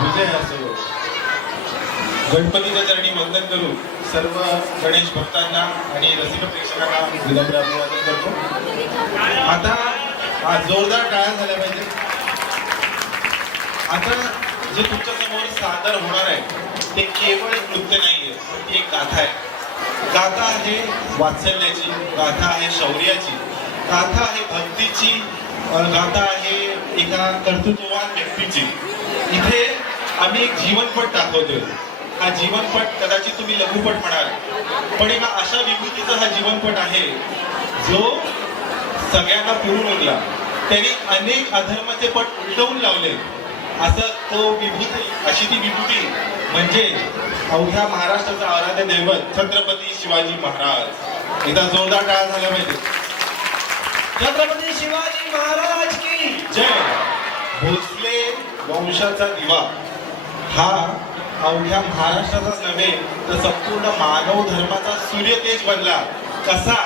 विजय असो. गणपतीच्या चरणी वंदन करू सर्व गणेश भक्तांना आणि रसिक प्रेक्षकांना विनम्र अभिवादन करतो. आता हा जोरदार टाळ्या झाल्या पाहिजे. आता जे तुमच्या समोर सादर होणार आहे ते केवळ एक नृत्य नाहीये, ती एक गाथा आहे. गाथा आहे वात्सल्याची, गाथा आहे शौर्याची, गाथा आहे भक्तीची, गाथा आहे एका कर्तृत्ववान व्यक्तीची. इथे आम्ही एक जीवनपट दाखवतोय. हा जीवनपट कदाचित तुम्ही लघुपट म्हणाल, पण एका अशा विभूतीचा हा जीवनपट आहे जो सगळ्यांना पुरून उरला. त्यांनी अनेक अधर्माचे पट उलटवून लावले. असं तो विभूती, अशी ती विभूती म्हणजे अवघ्या महाराष्ट्राचा आराध्य दैवत छत्रपती शिवाजी महाराज. एकदा जोरदार टाळ्या झाल्या पाहिजे. छत्रपती शिवाजी महाराज की जय. भोसले वंशाचा दिवा हा अवघ्या महाराष्ट्राचाच नव्हे तर संपूर्ण मानव धर्माचा सूर्यतेज बनला. कसा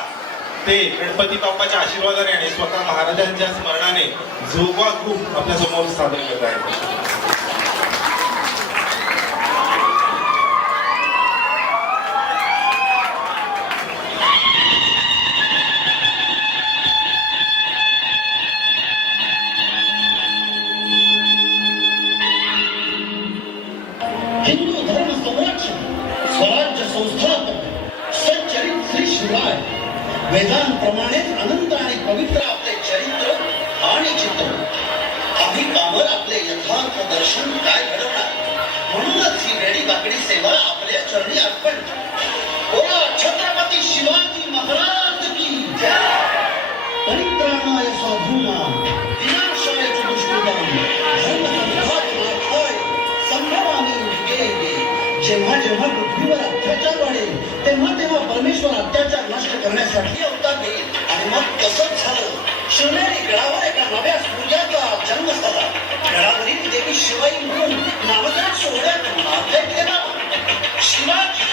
ते गणपती बाप्पाच्या आशीर्वादाने आणि स्वतः महाराजांच्या स्मरणाने जोगवा ग्रुप आपल्या समोर सादर करत आहे. हिंदू धर्म संरक्षण, स्वराज्य संस्थापन, सच्चरित श्री शिवराय. वेदांप्रमाणेच अनंत आणि पवित्र आपले चरित्र आणि चित्र. आम्ही कामर आपले यथार्थ दर्शन काय घडवणार, म्हणूनच ही वेडी वाकडी सेवा आपल्या चरणी अर्पण. बोला छत्रपती शिवाजी महाराज की जय. परित्राणाय साधूनां विनाशाय च दुष्कृतां धर्म संस्थापनार्थाय संभवामि युगे. जेव्हा जेव्हा पृथ्वीवर अत्याचार वाढेल तेव्हा तेव्हा परमेश्वर अत्याचार नष्ट करण्यासाठी अवतार देईल. आणि मग तसंच झालं. शिवनेरी गडावर एका नव्या सूर्याचा जन्म झाला. गडावरील देवी शिवाई म्हणून नामकरण सोहळ्यात मारले गेला. शिवाजी